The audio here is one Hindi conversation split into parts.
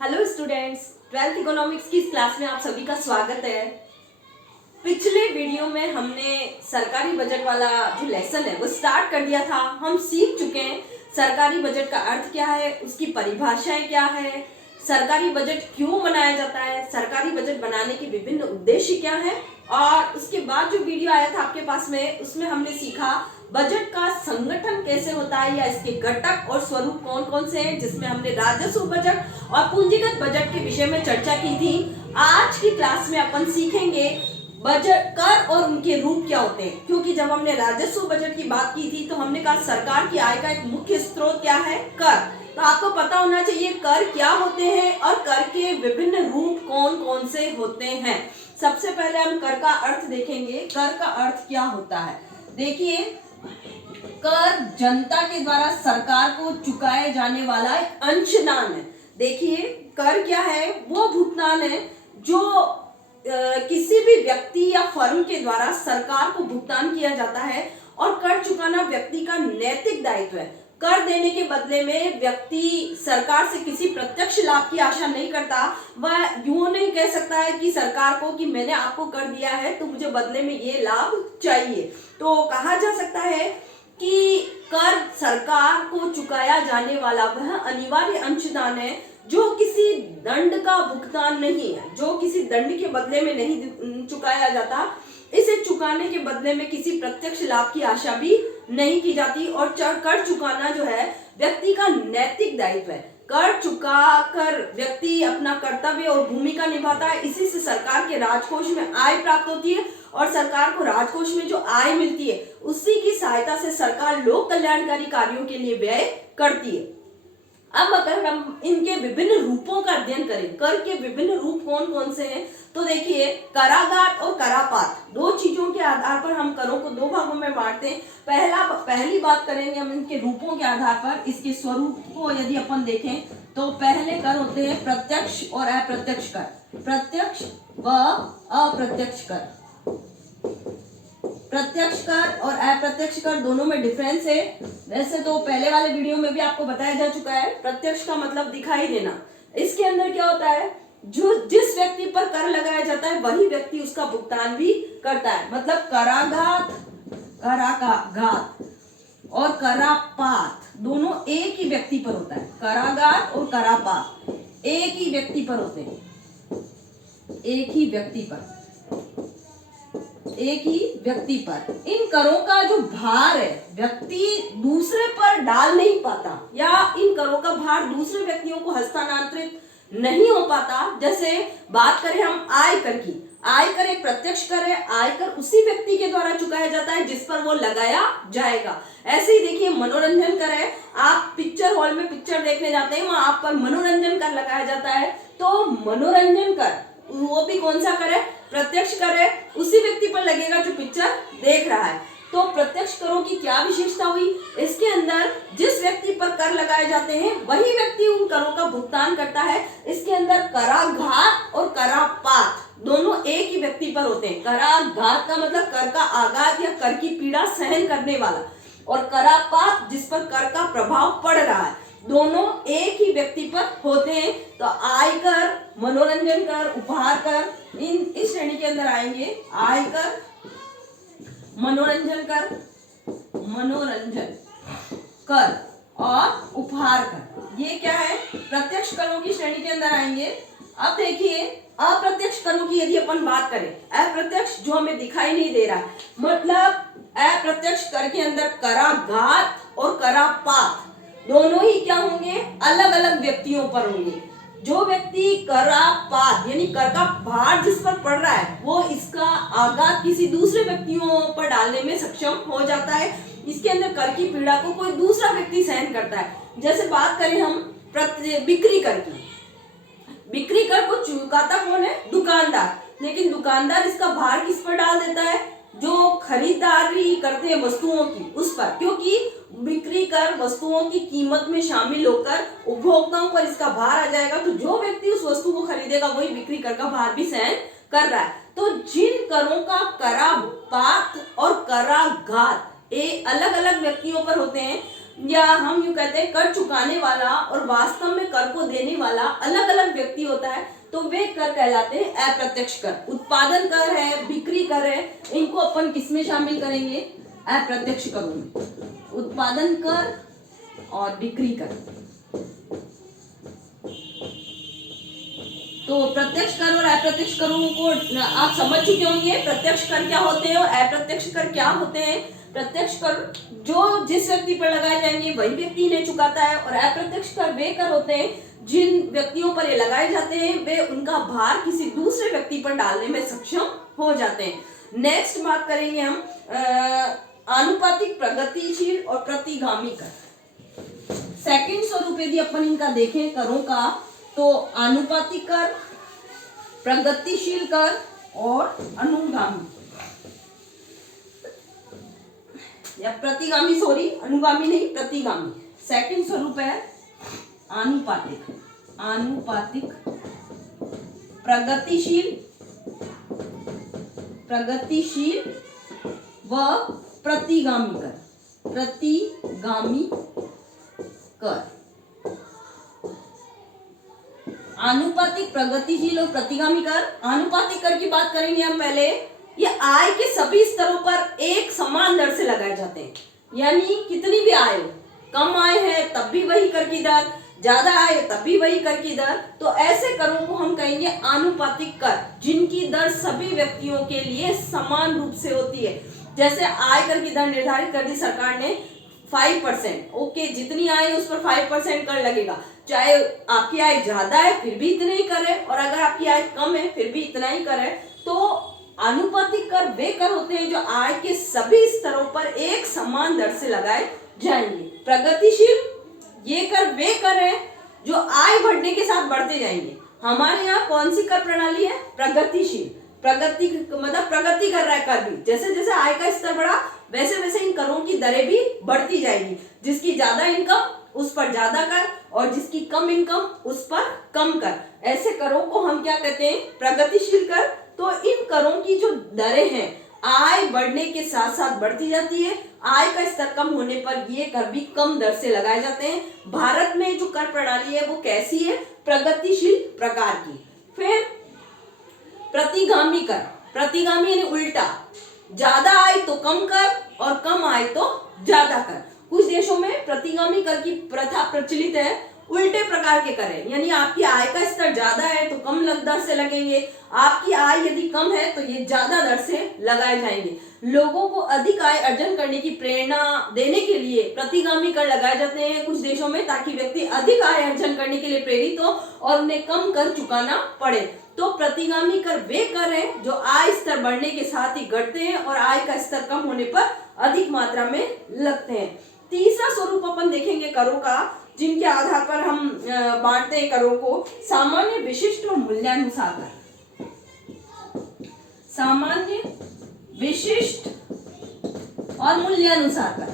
हेलो स्टूडेंट्स, 12th इकोनॉमिक्स की इस क्लास में आप सभी का स्वागत है। पिछले वीडियो में हमने सरकारी बजट वाला जो लेसन है वो स्टार्ट कर दिया था। हम सीख चुके हैं सरकारी बजट का अर्थ क्या है, उसकी परिभाषाएं क्या है, सरकारी बजट क्यों बनाया जाता है, सरकारी बजट बनाने के विभिन्न उद्देश्य क्या है। और उसके बाद जो वीडियो आया था आपके पास में, उसमें हमने सीखा बजट का संगठन कैसे होता है या इसके घटक और स्वरूप कौन कौन से हैं, जिसमें हमने राजस्व बजट और पूंजीगत बजट के विषय में चर्चा की थी। आज की क्लास में अपन सीखेंगे बजट कर और उनके रूप क्या होते हैं, क्योंकि जब हमने राजस्व बजट की बात की थी तो हमने कहा सरकार की आय का एक मुख्य स्रोत क्या है, कर। तो आपको पता होना चाहिए कर क्या होते हैं और कर के विभिन्न रूप कौन कौन से होते हैं। सबसे पहले हम कर का अर्थ देखेंगे। कर का अर्थ क्या होता है, देखिए, कर जनता के द्वारा सरकार को चुकाए जाने वाला एक अंशदान है। देखिए, कर क्या है, वो भुगतान है जो किसी भी व्यक्ति या फर्म के द्वारा सरकार को भुगतान किया जाता है। और कर चुकाना व्यक्ति का नैतिक दायित्व है। कर देने के बदले में व्यक्ति सरकार से किसी प्रत्यक्ष लाभ की आशा नहीं करता। वह यूं नहीं कह सकता है कि सरकार को कि मैंने आपको कर दिया है तो मुझे बदले में ये लाभ चाहिए। तो कहा जा सकता है कि कर सरकार को चुकाया जाने वाला वह अनिवार्य अंशदान है जो किसी दंड का भुगतान नहीं है, जो किसी दंड के बदले में नहीं चुकाया जाता। इसे चुकाने के बदले में किसी प्रत्यक्ष लाभ की आशा भी नहीं की जाती। और कर चुकाना जो है व्यक्ति का नैतिक दायित्व है। कर चुकाकर व्यक्ति अपना कर्तव्य और भूमिका निभाता है। इसी से सरकार के राजकोष में आय प्राप्त होती है और सरकार को राजकोष में जो आय मिलती है उसी की सहायता से सरकार लोक कल्याणकारी कार्यों के लिए व्यय करती है। अब अगर हम इनके विभिन्न रूपों का अध्ययन करें, कर के विभिन्न रूप कौन कौन से हैं, तो देखिए, कराघात और करापात, दो चीजों के आधार पर हम करों को दो भागों में बांटते हैं। पहली बात करेंगे हम इनके रूपों के आधार पर। इसके स्वरूप को यदि अपन देखें तो पहले कर होते हैं प्रत्यक्ष और अप्रत्यक्ष कर। प्रत्यक्ष व अप्रत्यक्ष कर, प्रत्यक्ष कर और अप्रत्यक्ष कर दोनों में डिफरेंस है। वैसे तो पहले वाले वीडियो में भी आपको बताया जा चुका है। प्रत्यक्ष का मतलब दिखाई देना। इसके अंदर क्या होता है, जो जिस व्यक्ति पर कर लगाया जाता है वही व्यक्ति उसका भुगतान भी करता है। मतलब कराघात, कराघात और करापात दोनों एक ही व्यक्ति पर होता है। कराघात और करापात एक ही व्यक्ति पर होते हैं, एक ही व्यक्ति पर, एक ही व्यक्ति पर। इन करों का जो भार है व्यक्ति दूसरे पर डाल नहीं पाता, या इन करों का भार दूसरे व्यक्तियों को हस्तांतरित नहीं हो पाता। जैसे बात करें हम आयकर की, आयकर एक प्रत्यक्ष कर है। आयकर उसी व्यक्ति के द्वारा चुकाया जाता है जिस पर वो लगाया जाएगा। ऐसे ही देखिए, मनोरंजन कर है। आप पिक्चर हॉल में पिक्चर देखने जाते हैं, वहां आप पर मनोरंजन कर लगाया जाता है। तो मनोरंजन कर वो भी कौन सा कर है, प्रत्यक्ष कर है, उसी व्यक्ति पर लगेगा जो पिक्चर देख रहा है। तो प्रत्यक्ष करों की क्या विशेषता हुई, इसके अंदर जिस व्यक्ति पर कर लगाए जाते हैं वही व्यक्ति उन करों का भुगतान करता है। इसके अंदर कराघात और करापात दोनों एक ही व्यक्ति पर होते हैं। कराघात का मतलब कर का आघात या कर की पीड़ा सहन करने वाला, और करापात जिस पर कर का प्रभाव पड़ रहा है, दोनों एक ही व्यक्ति पर होते हैं। तो आयकर, मनोरंजन कर, उपहार कर इस श्रेणी के अंदर आएंगे। आयकर, मनोरंजन कर, मनोरंजन कर और उपहार कर, ये क्या है, प्रत्यक्ष करों की श्रेणी के अंदर आएंगे। अब देखिए, अप्रत्यक्ष करों की यदि अपन बात करें, अप्रत्यक्ष जो हमें दिखाई नहीं दे रहा है, मतलब अप्रत्यक्ष कर के अंदर कराघात और करापात दोनों ही क्या होंगे, अलग अलग व्यक्तियों पर होंगे। जो व्यक्ति करापात यानी कर का भार जिस पर पड़ रहा है वो इसका आघात किसी दूसरे व्यक्तियों पर डालने में सक्षम हो जाता है। इसके अंदर कर की पीड़ा को कोई दूसरा व्यक्ति सहन करता है। जैसे बात करें हम बिक्री कर की, बिक्री कर को चुकाता कौन है, दुकानदार। लेकिन दुकानदार इसका भार किस पर डाल देता है, जो खरीदारी करते हैं वस्तुओं की उस पर, क्योंकि बिक्री कर वस्तुओं की कीमत में शामिल होकर उपभोक्ताओं पर इसका भार आ जाएगा। तो जो व्यक्ति उस वस्तु को खरीदेगा वही बिक्री कर का भार भी सहन कर रहा है। तो जिन करों का करापात और कराघात अलग अलग व्यक्तियों पर होते हैं, या हम यूं कहते हैं कर चुकाने वाला और वास्तव में कर को देने वाला अलग अलग व्यक्ति होता है, तो वे कर कहलाते हैं अप्रत्यक्ष कर। उत्पादन कर है, बिक्री कर है, इनको अपन किसमें शामिल करेंगे? अप्रत्यक्ष करों में। उत्पादन कर और बिक्री कर। तो प्रत्यक्ष कर और अप्रत्यक्ष करों को आप समझ चुके होंगे। प्रत्यक्ष कर क्या होते हैं और अप्रत्यक्ष कर क्या होते हैं। प्रत्यक्ष कर जो जिस व्यक्ति पर लगाए जाएंगे वही व्यक्ति इन्हें चुकाता है, और अप्रत्यक्ष कर वे कर होते हैं जिन व्यक्तियों पर ये लगाए जाते हैं वे उनका भार किसी दूसरे व्यक्ति पर डालने में सक्षम हो जाते हैं। नेक्स्ट बात करेंगे हम आनुपातिक, प्रगतिशील और प्रतिगामी कर। सेकंड स्वरूप यदि अपन इनका देखें करों का, तो आनुपातिक कर, प्रगतिशील कर और अनुगामी या प्रतिगामी, सॉरी अनुगामी नहीं, प्रतिगामी। सेकंड स्वरूप है आनुपातिक, आनुपातिक, प्रगतिशील, प्रगतिशील व प्रतिगामी कर, प्रतिगामी कर। आनुपातिक, प्रगतिशील और प्रतिगामी कर। आनुपातिक कर की बात करेंगे हम पहले। ये आय के सभी स्तरों पर एक समान दर से लगाए जाते हैं, यानी कितनी भी आय हो, कम आय है तब भी वही कर की दर, ज्यादा आय है तब भी वही कर की दर। तो ऐसे करों को हम कहेंगे आनुपातिक कर, जिनकी दर सभी व्यक्तियों के लिए समान रूप से होती है। जैसे आय कर की दर निर्धारित कर दी सरकार ने 5%, ओके, जितनी आय है उस पर 5% कर लगेगा, चाहे आपकी आय ज्यादा है फिर भी इतने ही कर है, और अगर आपकी आय कम है फिर भी इतना ही कर है। तो आनुपातिक कर वे कर होते हैं जो आय के सभी स्तरों पर एक समान दर से लगाए जाएंगे। प्रगतिशील, ये कर वे कर है जो आय बढ़ने के साथ बढ़ते जाएंगे। हमारे यहाँ कौन सी कर प्रणाली है? प्रगतिशील। प्रगति मतलब प्रगति कर रहा है कर भी, जैसे जैसे आय का स्तर बढ़ा वैसे वैसे इन करों की दरें भी बढ़ती जाएगी। जिसकी ज्यादा इनकम उस पर ज्यादा कर, और जिसकी कम इनकम उस पर कम कर। ऐसे करों को हम क्या कहते हैं? प्रगतिशील कर। तो इन करों की जो दरें हैं आय बढ़ने के साथ साथ बढ़ती जाती है। आय का स्तर कम होने पर ये कर भी कम दर से लगाए जाते हैं। भारत में जो कर प्रणाली है वो कैसी है? प्रगतिशील प्रकार की। फिर प्रतिगामी कर। प्रतिगामी यानी उल्टा, ज्यादा आय तो कम कर और कम आय तो ज्यादा कर। कुछ देशों में प्रतिगामी कर की प्रथा प्रचलित है, उल्टे प्रकार के कर है, यानी आपकी आय का स्तर ज्यादा है तो कम दर से लगेंगे, आपकी आय यदि कम है तो ये ज्यादा दर से लगाए जाएंगे। लोगों को अधिक आय अर्जन करने की प्रेरणा देने के लिए प्रतिगामी कर लगाए जाते हैं कुछ देशों में, ताकि व्यक्ति अधिक आय अर्जन करने के लिए प्रेरित हो और उन्हें कम कर चुकाना पड़े। तो प्रतिगामी कर वे कर हैं जो आय स्तर बढ़ने के साथ ही घटते हैं और आय का स्तर कम होने पर अधिक मात्रा में लगते हैं। तीसरा स्वरूप अपन देखेंगे करों का, जिनके आधार पर हम बांटते हैं करों को। सामान्य, विशिष्ट और मूल्यानुसार कर। सामान्य, विशिष्ट और मूल्यानुसार कर।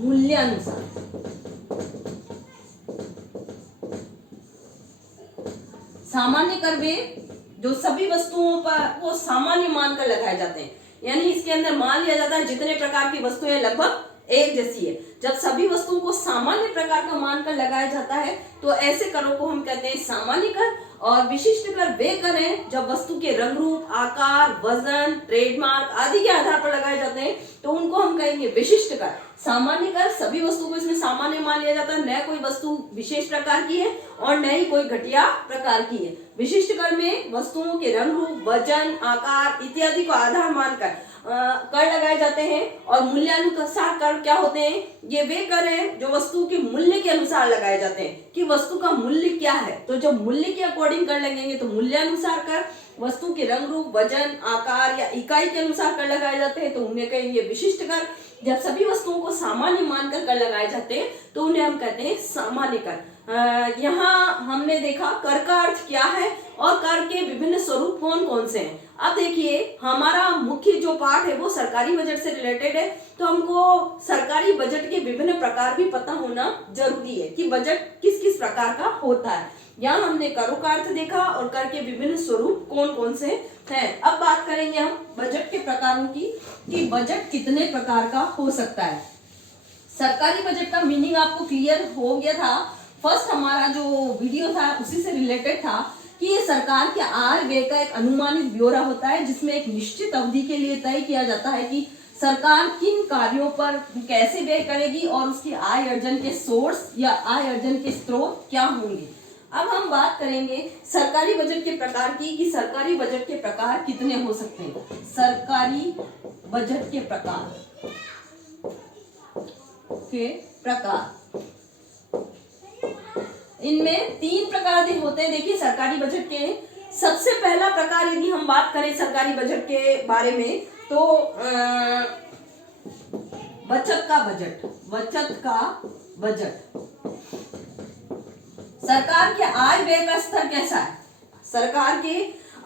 मूल्यानुसार, सामान्य कर वे जो सभी वस्तुओं पर वो सामान्य मानकर लगाए जाते हैं, यानी इसके अंदर मान लिया जाता है जितने प्रकार की वस्तुएं लगभग एक जैसी है। जब सभी वस्तुओं को सामान्य प्रकार का मानकर लगाया जाता है तो ऐसे करों को हम कहते हैं सामान्य कर। और विशिष्ट कर वे कर हैं जब वस्तु के रंग रूप, आकार, वजन, ट्रेडमार्क आदि के आधार पर लगाए जाते हैं तो उनको हम कहेंगे विशिष्ट कर। सामान्य कर सभी वस्तु को इसमें सामान्य मान लिया जाता है, न कोई वस्तु विशेष प्रकार की है और न ही कोई घटिया प्रकार की है। विशिष्ट कर में वस्तुओं के रंग रूप, वजन, आकार इत्यादि को आधार मानकर कर लगाए जाते हैं। और मूल्यानुसार कर क्या होते हैं? ये वे कर हैं जो वस्तु के मूल्य के अनुसार लगाए जाते हैं कि वस्तु का मूल्य क्या है, तो जब मूल्य के अकॉर्डिंग कर लगेंगे तो मूल्यानुसार कर। वस्तु के रंग रूप, वजन, आकार या इकाई के अनुसार कर लगाए जाते हैं तो उन्हें कहेंगे विशिष्ट कर। जब सभी वस्तुओं को सामान्य मानकर कर लगाए जाते हैं तो उन्हें हम कहते हैं सामान्य कर। यहाँ हमने देखा कर का अर्थ क्या है और कर के विभिन्न स्वरूप कौन कौन से हैं। अब देखिए हमारा मुख्य जो पार्ट है वो सरकारी बजट से रिलेटेड है, तो हमको सरकारी बजट के विभिन्न प्रकार भी पता होना जरूरी है कि बजट किस किस प्रकार का होता है। यहाँ हमने करों का अर्थ देखा और कर के विभिन्न स्वरूप कौन कौन से हैं। अब बात करेंगे हम बजट के प्रकारों की कि बजट कितने प्रकार का हो सकता है। सरकारी बजट का मीनिंग आपको क्लियर हो गया था। फर्स्ट हमारा जो वीडियो था उसी से रिलेटेड था कि ये सरकार के आय व्यय का एक अनुमानित ब्यौरा होता है जिसमें एक निश्चित अवधि के लिए तय किया जाता है कि सरकार किन कार्यों पर कैसे व्यय करेगी और उसकी आय अर्जन के सोर्स या आय अर्जन के स्रोत क्या होंगे। अब हम बात करेंगे सरकारी बजट के प्रकार की कि सरकारी बजट के प्रकार कितने हो सकते हैं। सरकारी बजट के प्रकार इनमें 3 प्रकार होते हैं। देखिए सरकारी बजट के सबसे पहला प्रकार यदि हम बात करें सरकारी बजट के बारे में तो बचत का बजट। सरकार के आय व्यय का स्तर कैसा है। सरकार के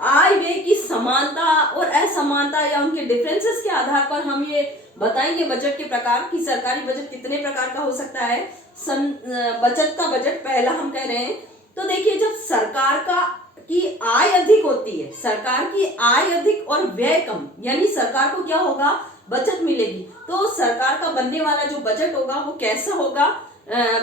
आय व्यय की समानता और असमानता या उनके डिफरेंसेस के आधार पर हम ये बताएंगे बजट के प्रकार कि सरकारी बजट कितने प्रकार का हो सकता है। बचत का बजट पहला हम कह रहे हैं। तो देखिए जब सरकार की आय अधिक होती है, सरकार की आय अधिक और व्यय कम, यानी सरकार को क्या होगा, बचत मिलेगी, तो सरकार का बनने वाला जो बजट होगा वो कैसा होगा,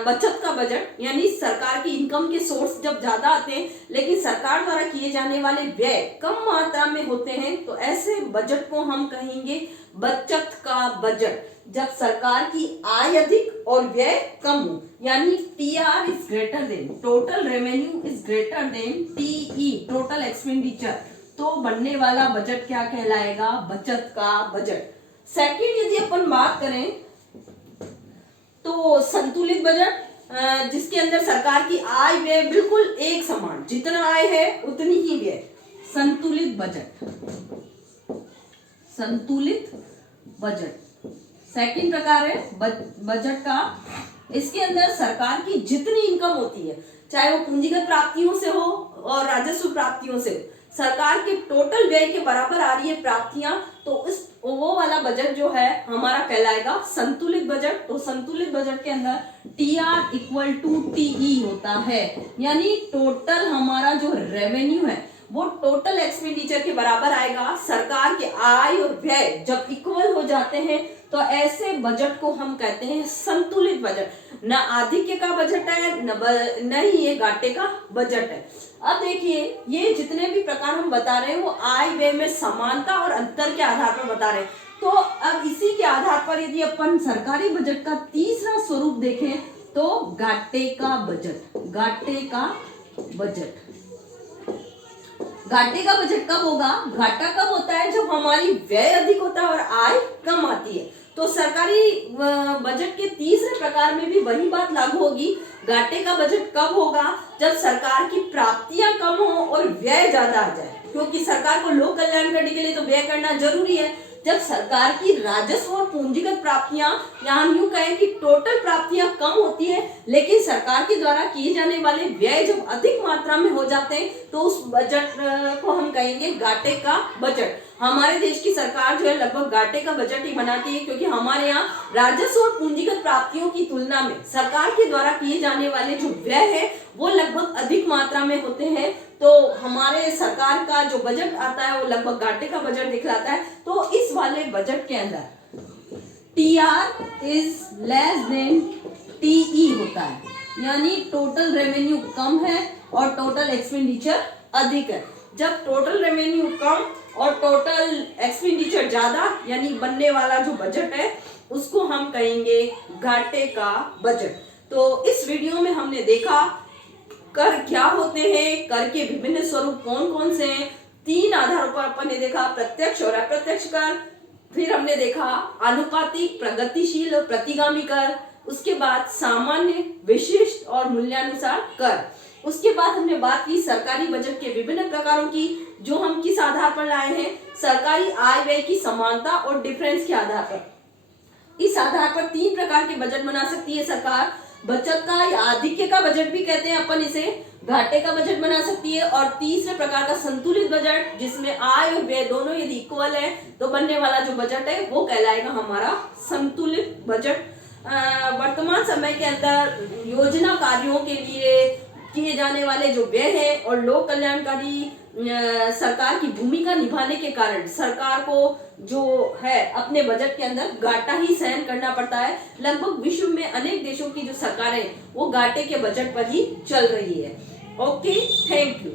बचत का बजट। यानी सरकार की इनकम के सोर्स जब ज्यादा आते हैं लेकिन सरकार द्वारा किए जाने वाले व्यय कम मात्रा में होते हैं, तो ऐसे बजट को हम कहेंगे बचत का बजट। जब सरकार की आय अधिक और व्यय कम हो, यानी TR is greater than total revenue is greater than TE total expenditure, तो बनने वाला बजट क्या कहलाएगा, बचत का बजट। सेकंड यदि अपन बात करें तो संतुलित बजट, जिसके अंदर सरकार की आय व्यय बिल्कुल एक समान, जितना आय है उतनी ही व्यय, संतुलित बजट सेकंड प्रकार है बजट का। इसके अंदर सरकार की जितनी इनकम होती है, चाहे वो पूंजीगत प्राप्तियों से हो और राजस्व प्राप्तियों से हो, सरकार के टोटल व्यय के बराबर आ रही है प्राप्तियां, तो इस वो वाला बजट जो है हमारा कहलाएगा संतुलित बजट। तो संतुलित बजट के अंदर TR इक्वल टू TE होता है, यानी टोटल हमारा जो रेवेन्यू है वो टोटल एक्सपेंडिचर के बराबर आएगा। सरकार के आय और व्यय जब इक्वल हो जाते हैं तो ऐसे बजट को हम कहते हैं संतुलित बजट। न आधिक्य का बजट है न ही ये घाटे का बजट है। अब देखिए ये जितने भी प्रकार हम बता रहे हैं वो आय व्यय में समानता और अंतर के आधार पर बता रहे हैं। तो अब इसी के आधार पर यदि अपन सरकारी बजट का तीसरा स्वरूप देखें तो घाटे का बजट कब होगा, घाटा कब होता है, जब हमारी व्यय अधिक होता है और आय कम आती है। तो सरकारी बजट के तीसरे प्रकार में भी वही बात लागू होगी। घाटे का बजट कब होगा, जब सरकार की प्राप्तियां कम हो और व्यय ज्यादा आ जाए, क्योंकि सरकार को लोक कल्याण करने के लिए तो व्यय करना जरूरी है। जब सरकार की राजस्व और पूंजीगत प्राप्तियां, यहाँ यूं कहें कि टोटल प्राप्तियां कम होती है लेकिन सरकार के द्वारा किए जाने वाले व्यय जब अधिक मात्रा में हो जाते हैं तो उस बजट को हम कहेंगे घाटे का बजट। हमारे देश की सरकार जो है लगभग घाटे का बजट ही बनाती है, क्योंकि हमारे यहाँ राजस्व और पूंजीगत प्राप्तियों की तुलना में सरकार के द्वारा किए जाने वाले जो व्यय है वो लगभग अधिक मात्रा में होते हैं। तो हमारे सरकार का जो बजट आता है वो लगभग घाटे का बजट दिखलाता है। तो इस वाले बजट के अंदर TR is less than TE होता है, यानी टोटल रेवेन्यू कम है और टोटल एक्सपेंडिचर अधिक है। जब टोटल रेवेन्यू कम और टोटल एक्सपेंडिचर ज्यादा, यानी बनने वाला जो बजट है उसको हम कहेंगे घाटे का बजट। तो इस वीडियो में हमने देखा कर क्या होते हैं, कर के विभिन्न स्वरूप कौन कौन से हैं। 3 आधारों पर अपन ने देखा, प्रत्यक्ष और अप्रत्यक्ष कर, फिर हमने देखा आनुपातिक, प्रगतिशील और प्रतिगामी कर, उसके बाद सामान्य, विशिष्ट और मूल्यानुसार कर। उसके बाद हमने बात की सरकारी बजट के विभिन्न प्रकारों की, जो हम किस आधार पर लाए हैं, सरकारी आय व्यय की समानता और डिफरेंस के आधार पर। इस आधार पर 3 प्रकार के बजट बना सकती है सरकार। बचत का या आधिक्य का बजट भी कहते हैं अपन इसे, घाटे का बजट बना सकती है। और तीसरे प्रकार का संतुलित बजट, जिसमें आय और व्यय दोनों यदि इक्वल है तो बनने वाला जो बजट है वो कहलाएगा हमारा संतुलित बजट। वर्तमान समय के अंदर योजना कार्यों के लिए किए जाने वाले जो व्यय है और लोक कल्याणकारी सरकार की भूमिका निभाने के कारण सरकार को जो है अपने बजट के अंदर घाटा ही सहन करना पड़ता है। लगभग विश्व में अनेक देशों की जो सरकारें वो घाटे के बजट पर ही चल रही है। Okay, thank you.